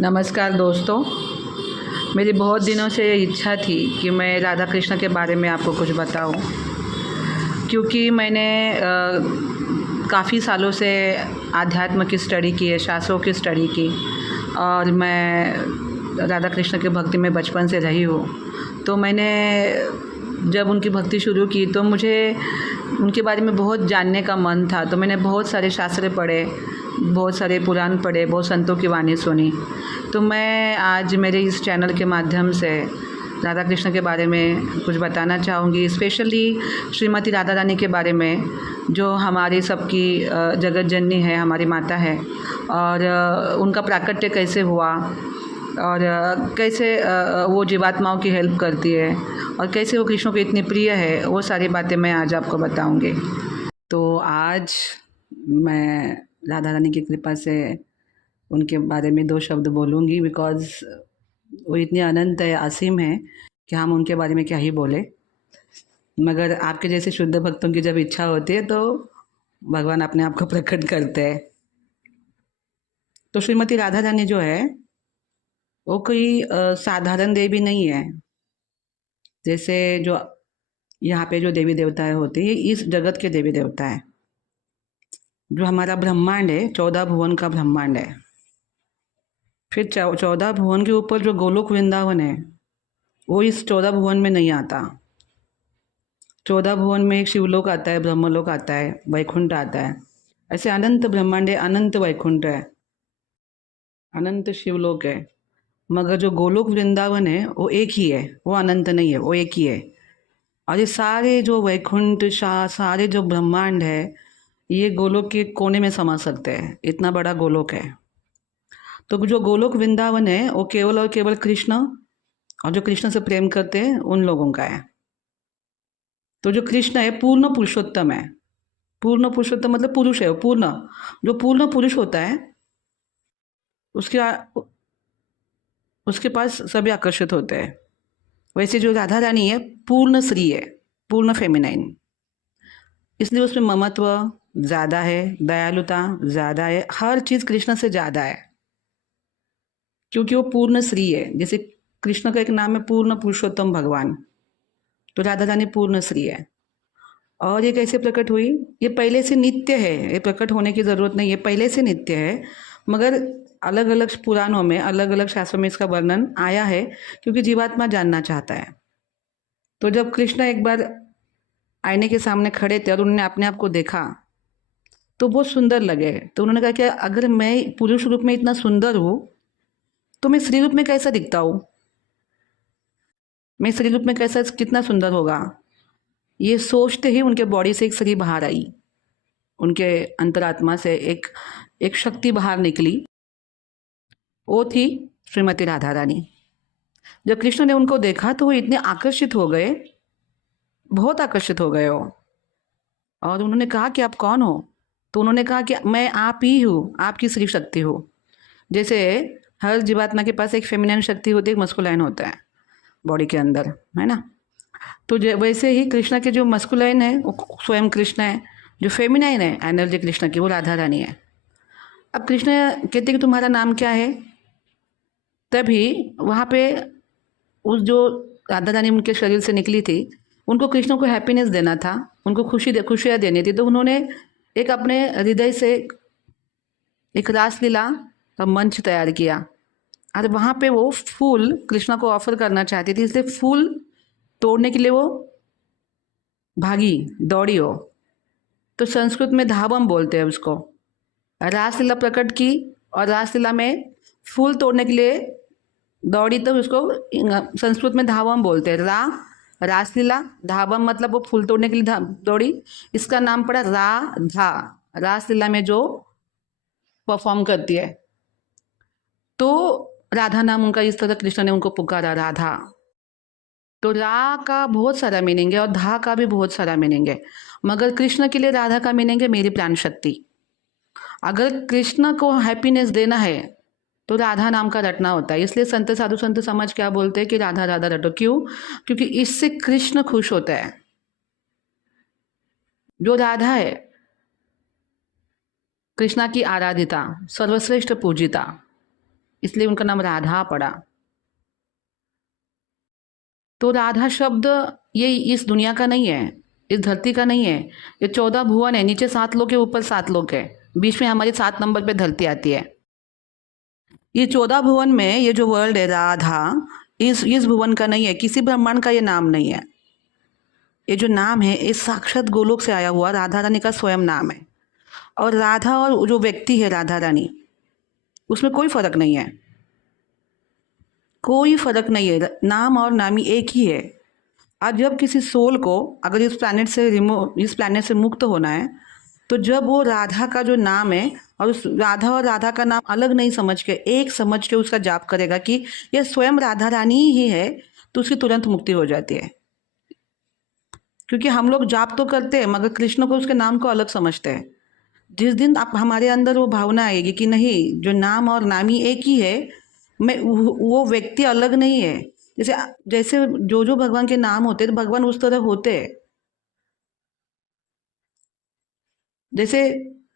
नमस्कार दोस्तों। मेरी बहुत दिनों से ये इच्छा थी कि मैं राधा कृष्ण के बारे में आपको कुछ बताऊं, क्योंकि मैंने काफ़ी सालों से आध्यात्म की स्टडी की है, शास्त्रों की स्टडी की, और मैं राधा कृष्ण के भक्ति में बचपन से रही हूँ। तो मैंने जब उनकी भक्ति शुरू की तो मुझे उनके बारे में बहुत जानने का मन था। तो मैंने बहुत सारे शास्त्र पढ़े, बहुत सारे पुराण पढ़े, बहुत संतों की वाणी सुनी। तो मैं आज मेरे इस चैनल के माध्यम से राधा कृष्ण के बारे में कुछ बताना चाहूँगी, स्पेशली श्रीमती राधा रानी के बारे में, जो हमारी सबकी जगत जननी है, हमारी माता है, और उनका प्राकट्य कैसे हुआ, और कैसे वो जीवात्माओं की हेल्प करती है, और कैसे वो कृष्ण को इतनी प्रिय है, वो सारी बातें मैं आज आपको बताऊंगी। तो आज मैं राधा रानी की कृपा से उनके बारे में दो शब्द बोलूँगी, बिकॉज़ वो इतनी अनंत है, असीम है कि हम उनके बारे में क्या ही बोले। मगर आपके जैसे शुद्ध भक्तों की जब इच्छा होती है तो भगवान अपने आप को प्रकट करते हैं। तो श्रीमती राधा रानी जो है वो कोई साधारण देवी नहीं है। जैसे जो यहाँ पे जो देवी देवताएं होती है, इस जगत के देवी देवता है। जो हमारा ब्रह्मांड है, 14 भुवन का ब्रह्मांड है। फिर 14 भुवन के ऊपर जो गोलोक वृंदावन है वो इस 14 भुवन में नहीं आता। 14 भुवन में एक शिवलोक आता है, ब्रह्मलोक आता है, वैकुंठ आता है। ऐसे अनंत ब्रह्मांड है, अनंत वैकुंठ है, अनंत शिवलोक है। मगर जो गोलोक वृंदावन है वो एक ही है, वो अनंत नहीं है, वो एक ही है। और ये सारे जो वैकुंठ सारे जो ब्रह्मांड है, ये गोलोक के कोने में समा सकते हैं, इतना बड़ा गोलोक है। तो जो गोलोक वृंदावन है वो केवल और केवल कृष्ण और जो कृष्ण से प्रेम करते हैं उन लोगों का है। तो जो कृष्ण है पूर्ण पुरुषोत्तम है। पूर्ण पुरुषोत्तम मतलब पुरुष है, वो पूर्ण। जो पूर्ण पुरुष होता है उसके उसके पास सभी आकर्षित होते हैं। वैसे जो राधा रानी है पूर्ण स्त्री है, पूर्ण फेमिनाइन, इसलिए उसमें ममत्व ज़्यादा है, दयालुता ज़्यादा है, हर चीज़ कृष्ण से ज़्यादा है, क्योंकि वो पूर्ण स्त्री है। जैसे कृष्ण का एक नाम है पूर्ण पुरुषोत्तम भगवान, तो राधा रानी पूर्ण स्त्री है। और ये कैसे प्रकट हुई? ये पहले से नित्य है, ये प्रकट होने की ज़रूरत नहीं है, पहले से नित्य है। मगर अलग अलग पुराणों में, अलग अलग शास्त्रों में इसका वर्णन आया है, क्योंकि जीवात्मा जानना चाहता है। तो जब कृष्ण एक बार आईने के सामने खड़े थे और उन्होंने अपने आप को देखा तो बहुत सुंदर लगे। तो उन्होंने कहा कि अगर मैं पुरुष रूप में इतना सुंदर हूँ तो मैं स्त्री रूप में कैसा दिखता हूँ, मैं स्त्री रूप में कैसा, कितना सुंदर होगा। ये सोचते ही उनके बॉडी से एक स्त्री बाहर आई, उनके अंतरात्मा से एक एक शक्ति बाहर निकली। वो थी श्रीमती राधा रानी। जब कृष्ण ने उनको देखा तो वो इतने आकर्षित हो गए, बहुत आकर्षित हो गए वो। और उन्होंने कहा कि आप कौन हो? तो उन्होंने कहा कि मैं आप ही हूँ, आपकी स्त्री शक्ति हूँ। जैसे हर जीवात्मा के पास एक फेमिनाइन शक्ति होती है, एक मस्कुलाइन होता है बॉडी के अंदर, है ना। तो वैसे ही कृष्ण के जो मस्कुलाइन है वो स्वयं कृष्ण है, जो फेमिनाइन है एनर्जी कृष्ण की, वो राधा रानी है। अब कृष्ण कहते कि तुम्हारा नाम क्या है? तभी वहाँ पे उस जो राधा रानी उनके शरीर से निकली थी, उनको कृष्ण को हैप्पीनेस देना था, उनको खुशियाँ देनी थी। तो उन्होंने एक अपने हृदय से एक रासलीला का मंच तैयार किया, और वहाँ पे वो फूल कृष्ण को ऑफर करना चाहती थी, इसलिए फूल तोड़ने के लिए वो भागी, दौड़ी हो। तो संस्कृत में धावम बोलते हैं उसको। रासलीला प्रकट की और रासलीला में फूल तोड़ने के लिए दौड़ी, तो उसको संस्कृत में धावम बोलते हैं। रासलीला, धावम मतलब वो फूल तोड़ने के लिए दौड़ी, इसका नाम पड़ा राधा, रासलीला में जो परफॉर्म करती है। तो राधा नाम उनका इस तरह कृष्ण ने उनको पुकारा, राधा। तो रा का बहुत सारा मीनिंग है और धा का भी बहुत सारा मीनिंग है, मगर कृष्ण के लिए राधा का मीनिंग है मेरी प्राण शक्ति। अगर कृष्ण को हैप्पीनेस देना है तो राधा नाम का रटना होता है। इसलिए संत साधु संत समाज क्या बोलते हैं कि राधा राधा रटो। क्यों? क्योंकि इससे कृष्ण खुश होता है। जो राधा है कृष्णा की आराधिता, सर्वश्रेष्ठ पूजिता, इसलिए उनका नाम राधा पड़ा। तो राधा शब्द ये इस दुनिया का नहीं है, इस धरती का नहीं है। ये 14 भुवन है, नीचे 7 लोक है, ऊपर 7 लोक है, बीच में हमारी 7 नंबर पे धरती आती है। ये 14 भुवन में ये जो वर्ल्ड है राधा, इस भुवन का नहीं है, किसी ब्रह्मांड का ये नाम नहीं है। ये जो नाम है ये साक्षात गोलोक से आया हुआ राधा रानी का स्वयं नाम है। और राधा और जो व्यक्ति है राधा रानी, उसमें कोई फर्क नहीं है, कोई फर्क नहीं है। नाम और नामी एक ही है। आज जब किसी सोल को अगर इस प्लैनेट से मुक्त होना है, तो जब वो राधा का जो नाम है और उस राधा और राधा का नाम अलग नहीं समझ के, एक समझ के उसका जाप करेगा कि यह स्वयं राधा रानी ही है, तो उसकी तुरंत मुक्ति हो जाती है। क्योंकि हम लोग जाप तो करते हैं मगर कृष्ण को उसके नाम को अलग समझते हैं। जिस दिन आप हमारे अंदर वो भावना आएगी कि नहीं, जो नाम और नामी एक ही है, मैं वो व्यक्ति अलग नहीं है। जैसे जैसे जो भगवान के नाम होते हैं तो भगवान उस तरह होते हैं। जैसे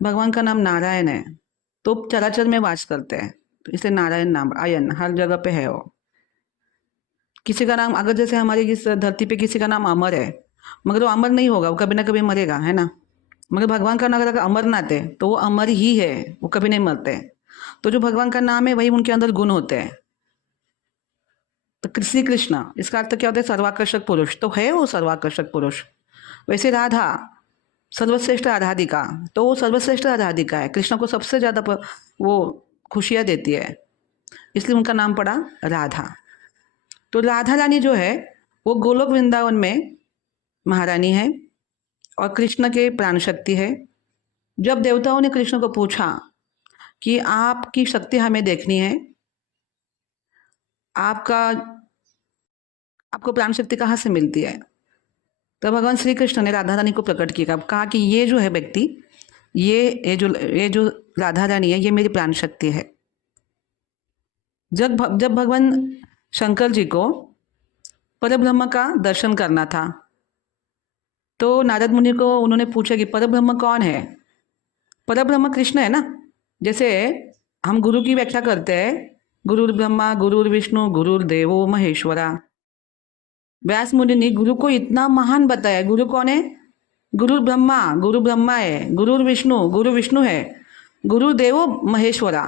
भगवान का नाम नारायण है तो चराचर में वास करते हैं, तो इसलिए नारायण नाम आयन हर जगह पे है। वो किसी का नाम, अगर जैसे हमारी इस धरती पे किसी का नाम अमर है, मगर वो अमर नहीं होगा, वो कभी ना कभी मरेगा, है ना। मगर भगवान का नाम अगर अमरनाथ है तो वो अमर ही है, वो कभी नहीं मरते। तो जो भगवान का नाम है वही उनके अंदर गुण होते हैं। तो श्री कृष्ण, इसका अर्थ क्या होता है? सर्वाकर्षक पुरुष। तो है वो सर्वाकर्षक पुरुष। वैसे राधा सर्वश्रेष्ठ आराधिका, तो वो सर्वश्रेष्ठ आराधिका है, कृष्ण को सबसे ज़्यादा वो खुशियाँ देती है, इसलिए उनका नाम पड़ा राधा। तो राधा रानी जो है वो गोलोक वृंदावन में महारानी है और कृष्ण के प्राण शक्ति है। जब देवताओं ने कृष्ण को पूछा कि आपकी शक्ति हमें देखनी है, आपको प्राण शक्ति कहाँ से मिलती है, तो भगवान श्री कृष्ण ने राधा रानी को प्रकट किया, कहा कि ये जो है व्यक्ति, ये जो राधा रानी है, ये मेरी प्राण शक्ति है। जब भगवान शंकर जी को परब्रह्म का दर्शन करना था तो नारद मुनि को उन्होंने पूछा कि परब्रह्म कौन है? परब्रह्म कृष्ण है ना। जैसे हम गुरु की व्याख्या करते हैं, गुरुर् ब्रह्मा गुरुर् विष्णु गुरुर्देवो महेश्वरा। व्यास मुनि ने गुरु को इतना महान बताया। गुरु कौन है? गुरु ब्रह्मा है, गुरु विष्णु है, गुरुदेवो महेश्वरा।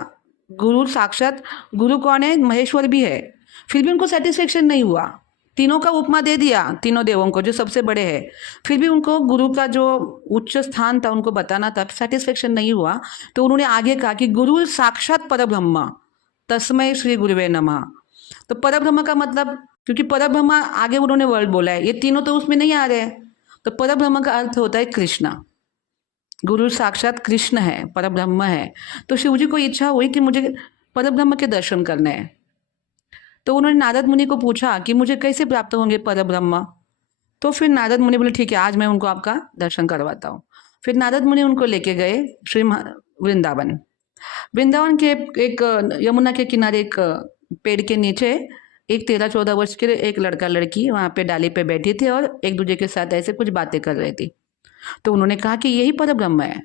गुरु साक्षात गुरु कौन है? महेश्वर भी है। फिर भी उनको सेटिस्फेक्शन नहीं हुआ, तीनों का उपमा दे दिया, तीनों देवों को जो सबसे बड़े हैं, फिर भी उनको गुरु का जो उच्च स्थान था उनको बताना था, सेटिस्फेक्शन नहीं हुआ। तो उन्होंने आगे कहा कि गुरु साक्षात परब्रह्म तस्मै श्री गुरुवे नमः। तो परब्रह्म का मतलब, क्योंकि परब्रह्म आगे उन्होंने वर्ड बोला है, ये तीनों तो उसमें नहीं आ रहे हैं, तो परब्रह्म का अर्थ होता है कृष्ण। गुरु साक्षात कृष्ण है, परब्रह्म है। तो शिव जी को इच्छा हुई कि मुझे परब्रह्म के दर्शन करने हैं, तो उन्होंने नारद मुनि को पूछा कि मुझे कैसे प्राप्त होंगे परब्रह्म। तो फिर नारद मुनि बोले ठीक है, आज मैं उनको आपका दर्शन करवाता हूँ। फिर नारद मुनि उनको लेके गए श्री वृंदावन के एक यमुना के किनारे एक पेड़ के नीचे एक 13-14 वर्ष के एक लड़का लड़की वहाँ पे डाली पे बैठी थी और एक दूसरे के साथ ऐसे कुछ बातें कर रही थी। तो उन्होंने कहा कि यही परब्रह्म है।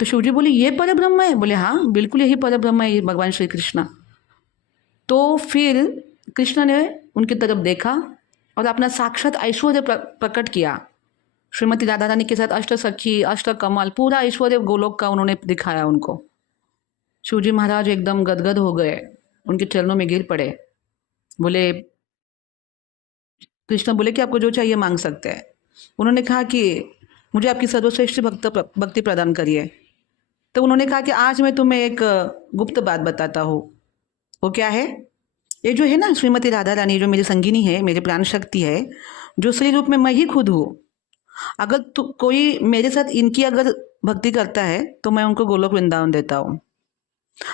तो शिव जी बोले ये परब्रह्म है? बोले हाँ बिल्कुल यही परब्रह्म है, भगवान श्री कृष्ण। तो फिर कृष्ण ने उनकी तरफ देखा और अपना साक्षात ऐश्वर्य प्रकट किया। श्रीमती राधा रानी के साथ अष्ट सखी, अष्ट कमल, पूरा ऐश्वर्य गोलोक का उन्होंने दिखाया उनको। शिवजी महाराज एकदम गदगद हो गए, उनके चरणों में गिर पड़े। बोले, कृष्ण बोले कि आपको जो चाहिए मांग सकते हैं। उन्होंने कहा कि मुझे आपकी सर्वश्रेष्ठ भक्ति प्रदान करिए। तो उन्होंने कहा कि आज मैं तुम्हें एक गुप्त बात बताता हूँ। वो क्या है? ये जो है ना श्रीमती राधा रानी, जो मेरी संगिनी है, मेरी प्राण शक्ति है, जो श्री रूप में मैं ही खुद हूँ। अगर कोई मेरे साथ इनकी अगर भक्ति करता है तो मैं उनको गोलोक वृंदावन देता हूँ।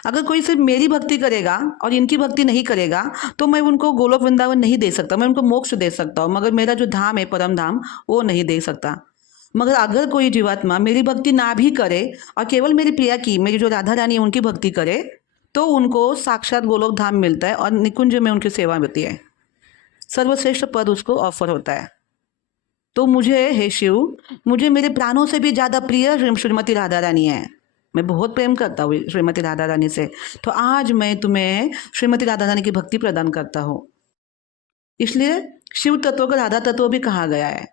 अगर कोई सिर्फ मेरी भक्ति करेगा और इनकी भक्ति नहीं करेगा तो मैं उनको गोलोक वृंदावन नहीं दे सकता। मैं उनको मोक्ष दे सकता हूँ मगर मेरा जो धाम है परम धाम वो नहीं दे सकता। मगर अगर कोई जीवात्मा मेरी भक्ति ना भी करे और केवल मेरी प्रिया की, मेरी जो राधा रानी है उनकी भक्ति करे, तो उनको साक्षात गोलोक धाम मिलता है और निकुंज में उनकी सेवा होती है, सर्वश्रेष्ठ पद उसको ऑफर होता है। तो मुझे, हे शिव, मुझे मेरे प्राणों से भी ज़्यादा प्रिय श्रीमती राधा रानी है। मैं बहुत प्रेम करता हूँ श्रीमती राधा रानी से। तो आज मैं तुम्हें श्रीमती राधा रानी की भक्ति प्रदान करता हूँ। इसलिए शिव तत्व को राधा तत्व भी कहा गया है।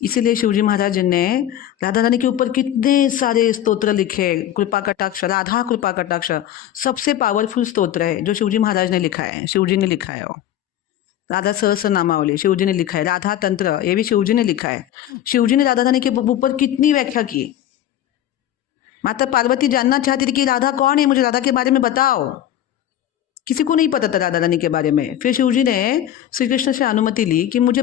इसीलिए शिवजी महाराज ने राधा रानी के ऊपर कितने सारे स्तोत्र लिखे। कृपा कटाक्ष, राधा कृपा कटाक्ष सबसे पावरफुल स्तोत्र है जो शिवजी महाराज ने लिखा है, शिवजी ने लिखा है। वो राधा सहस्र नामावली शिवजी ने लिखा है। राधा तंत्र ये भी शिवजी ने लिखा है। शिवजी ने राधा रानी के ऊपर कितनी व्याख्या की। माता पार्वती जानना चाहती थी कि राधा कौन है, मुझे राधा के बारे में बताओ। किसी को नहीं पता था राधा रानी के बारे में। फिर शिवजी ने श्री कृष्ण से अनुमति ली कि मुझे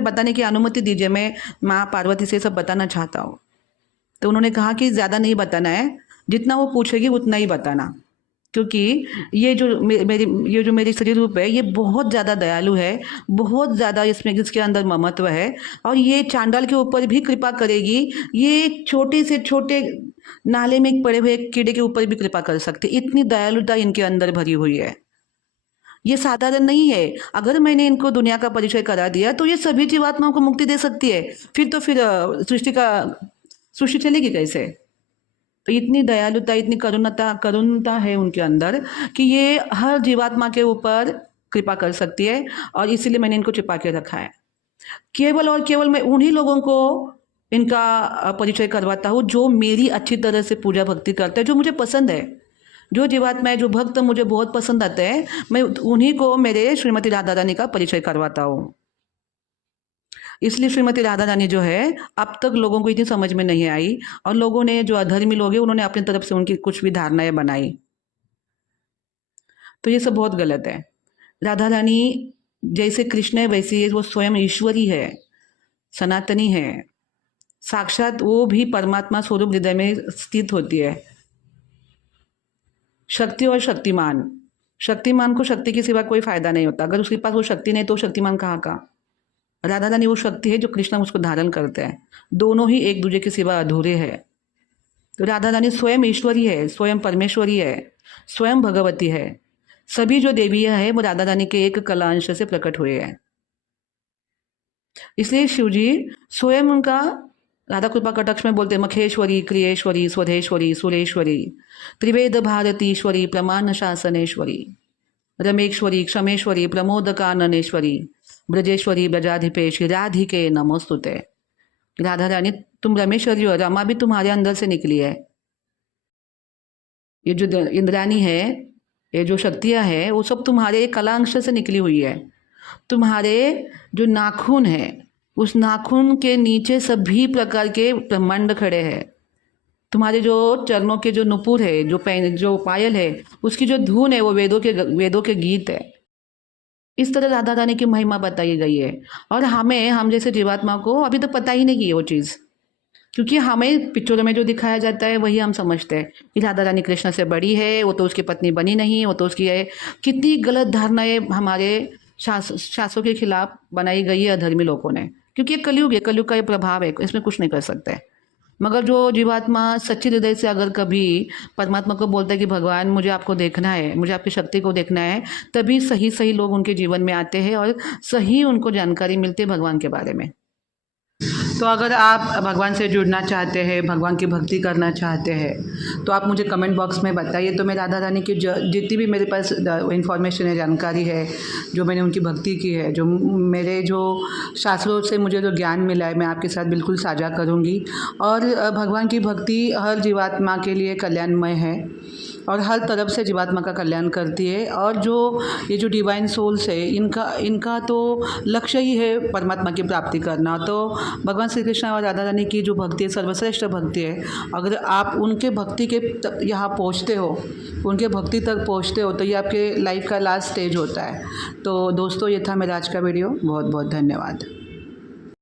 बताने की अनुमति दीजिए, मैं माँ पार्वती से सब बताना चाहता हूँ। तो उन्होंने कहा कि ज़्यादा नहीं बताना है, जितना वो पूछेगी उतना ही बताना, क्योंकि ये जो मेरी शरीर रूप है ये बहुत ज़्यादा दयालु है, बहुत ज़्यादा इसके अंदर ममत्व है, और ये चांडाल के ऊपर भी कृपा करेगी। ये एक छोटे से छोटे नाले में पड़े हुए कीड़े के ऊपर भी कृपा कर सकते। इतनी दयालुता इनके अंदर भरी हुई है। ये साधारण नहीं है। अगर मैंने इनको दुनिया का परिचय करा दिया तो ये सभी जीवात्माओं को मुक्ति दे सकती है। फिर सृष्टि चलेगी कैसे? तो इतनी दयालुता, इतनी करुणता है उनके अंदर कि ये हर जीवात्मा के ऊपर कृपा कर सकती है, और इसीलिए मैंने इनको छिपा के रखा है। केवल और केवल मैं उन्हीं लोगों को इनका परिचय करवाता हूँ जो मेरी अच्छी तरह से पूजा भक्ति करते हैं, जो मुझे पसंद है। जो जीवात्मा है, जो भक्त मुझे बहुत पसंद आते हैं, मैं उन्हीं को मेरे श्रीमती राधा रानी का परिचय करवाता हूँ। इसलिए श्रीमती राधा रानी जो है अब तक लोगों को इतनी समझ में नहीं आई, और लोगों ने, जो अधर्मी लोग हैं, उन्होंने अपनी तरफ से उनकी कुछ भी धारणाएं बनाई। तो ये सब बहुत गलत है। राधा रानी जैसे कृष्ण है वैसे वो स्वयं ईश्वरी है, सनातनी है, साक्षात वो भी परमात्मा स्वरूप हृदय में स्थित होती है। शक्ति और शक्तिमान, शक्तिमान को शक्ति के सिवा कोई फायदा नहीं होता। अगर उसके पास वो शक्ति नहीं तो शक्तिमान कहाँ का? राधा रानी वो शक्ति है जो कृष्ण उसको धारण करते हैं। दोनों ही एक दूसरे के सिवा अधूरे हैं। तो राधा रानी स्वयं ईश्वरी है, स्वयं परमेश्वरी है, स्वयं भगवती है। सभी जो देवियां हैं वो राधा रानी के एक कला अंश से प्रकट हुए हैं। इसलिए शिवजी स्वयं उनका राधा कृपा कटाक्ष में बोलते हैं, मखेश्वरी, क्रियेश्वरी, स्वधेश्वरी, सुरेश्वरी, त्रिवेद भारतीश्वरी, प्रमाण शासनेश्वरी, रमेश्वरी, क्षमेश्वरी, प्रमोदकाननेश्वरी, ब्रजेश्वरी, ब्रजाधिपेश, राधिके नमोस्तुते। राधा रानी तुम रमेश्वरी हो, रमा भी तुम्हारे अंदर से निकली है। ये जो इंद्रानी है, ये जो शक्तियाँ है, वो सब तुम्हारे कलांश से निकली हुई है। तुम्हारे जो नाखून है, उस नाखून के नीचे सभी प्रकार के ब्रह्मांड खड़े हैं। तुम्हारे जो चरणों के जो नुपुर है, जो पायल है, उसकी जो धुन है वो वेदों के गीत है। इस तरह राधा रानी की महिमा बताई गई है। और हम जैसे जीवात्मा को अभी तो पता ही नहीं है वो चीज़, क्योंकि हमें पिक्चरों में जो दिखाया जाता है वही हम समझते हैं कि राधा रानी कृष्ण से बड़ी है, वो तो उसकी पत्नी बनी नहीं, वो तो उसकी है। कितनी गलत धारणाएं हमारे शास्त्रों के खिलाफ बनाई गई है अधर्मी लोगों ने, क्योंकि ये कलयुग है, कलयुग का ये प्रभाव है, इसमें कुछ नहीं कर सकते। मगर जो जीवात्मा सच्ची हृदय से अगर कभी परमात्मा को बोलता है कि भगवान मुझे आपको देखना है, मुझे आपकी शक्ति को देखना है, तभी सही लोग उनके जीवन में आते हैं और सही उनको जानकारी मिलती है भगवान के बारे में। तो अगर आप भगवान से जुड़ना चाहते हैं, भगवान की भक्ति करना चाहते हैं, तो आप मुझे कमेंट बॉक्स में बताइए। तो मैं राधा रानी की जितनी भी मेरे पास इन्फॉर्मेशन है, जानकारी है, जो मैंने उनकी भक्ति की है, जो शास्त्रों से मुझे जो ज्ञान मिला है, मैं आपके साथ बिल्कुल साझा करूँगी। और भगवान की भक्ति हर जीवात्मा के लिए कल्याणमय है और हर तरफ से जीवात्मा का कल्याण करती है। और ये जो डिवाइन सोल्स है, इनका तो लक्ष्य ही है परमात्मा की प्राप्ति करना। तो भगवान श्री कृष्ण और राधा रानी की जो भक्ति है, सर्वश्रेष्ठ भक्ति है। अगर आप उनके भक्ति के यहाँ पहुँचते हो, उनके भक्ति तक पहुँचते हो, तो ये आपके लाइफ का लास्ट स्टेज होता है। तो दोस्तों, ये था मेरा आज का वीडियो। बहुत बहुत धन्यवाद।